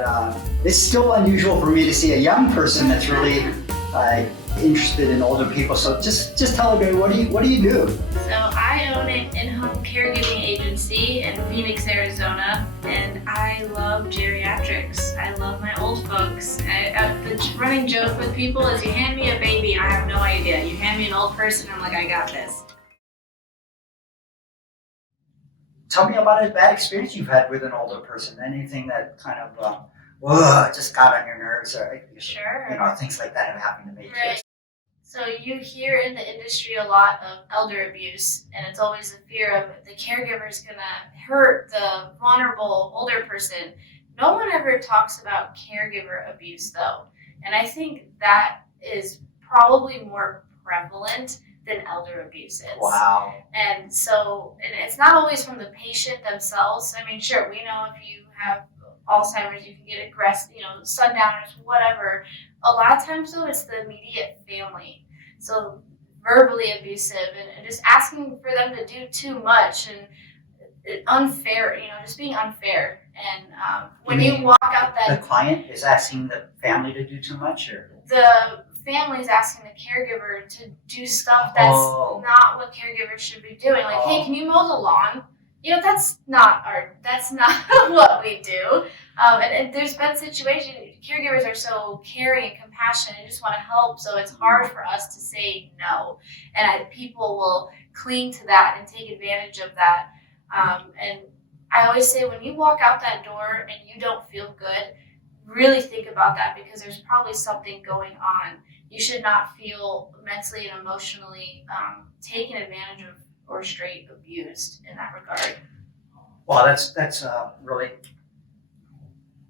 But it's still unusual for me to see a young person that's really interested in older people. So just tell everybody, what do you do? So I own an in-home caregiving agency in Phoenix, Arizona, and I love geriatrics. I love my old folks. The running joke with people is you hand me a baby and I have no idea. You hand me an old person, I'm like, I got this. Tell me about a bad experience you've had with an older person. Anything that kind of just got on your nerves, or Sure. things like that have happened to me. Right. So you hear in the industry a lot of elder abuse, and it's always the fear of the caregiver is going to hurt the vulnerable older person. No one ever talks about caregiver abuse, though, and I think that is probably more prevalent than elder abuse is. Wow. And it's not always from the patient themselves. I mean, sure, we know if you have Alzheimer's, you can get aggressive, sundowners, whatever. A lot of times, though, it's the immediate family. So verbally abusive and just asking for them to do too much and unfair, just being unfair. And when you walk out that... The client is asking the family to do too much, or? The family's asking the caregiver to do stuff that's not what caregivers should be doing. Like, hey, can you mow the lawn? That's not what we do. And there's been situations, caregivers are so caring and compassionate and just want to help, so it's hard for us to say no. And people will cling to that and take advantage of that. And I always say, when you walk out that door and you don't feel good, really think about that, because there's probably something going on. You should not feel mentally and emotionally taken advantage of or straight abused in that regard. Well, that's a really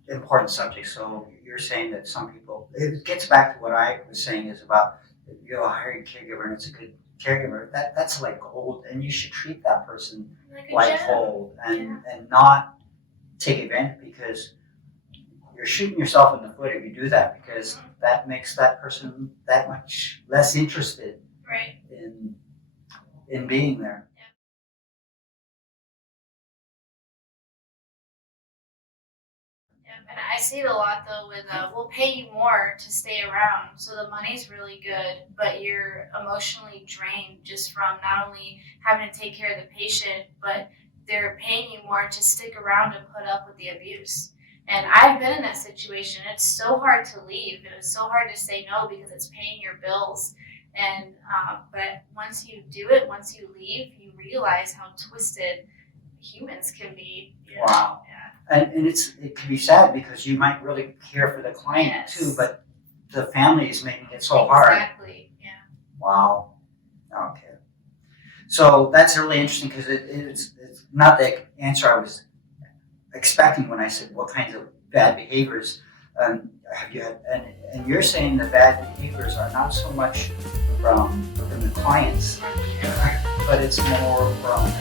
important subject. So you're saying that some people, it gets back to what I was saying is about, hiring a caregiver and it's a good caregiver, that's like gold, and you should treat that person like gold and not take advantage, because you're shooting yourself in the foot if you do that, because that makes that person that much less interested in being there. And I see it a lot, though, with we'll pay you more to stay around, so the money's really good, but you're emotionally drained just from not only having to take care of the patient, but they're paying you more to stick around and put up with the abuse. And I've been in that situation. It's so hard to leave, and it's so hard to say no because it's paying your bills. And but once you do it, once you leave, you realize how twisted humans can be. Wow. Yeah. And it can be sad, because you might really care for the client too, but the family is making it so hard. Exactly. Yeah. Wow. Okay. So that's really interesting, because it's not the answer I was expecting when I said what kinds of bad behaviors have you had, and you're saying the bad behaviors are not so much from the clients, but it's more from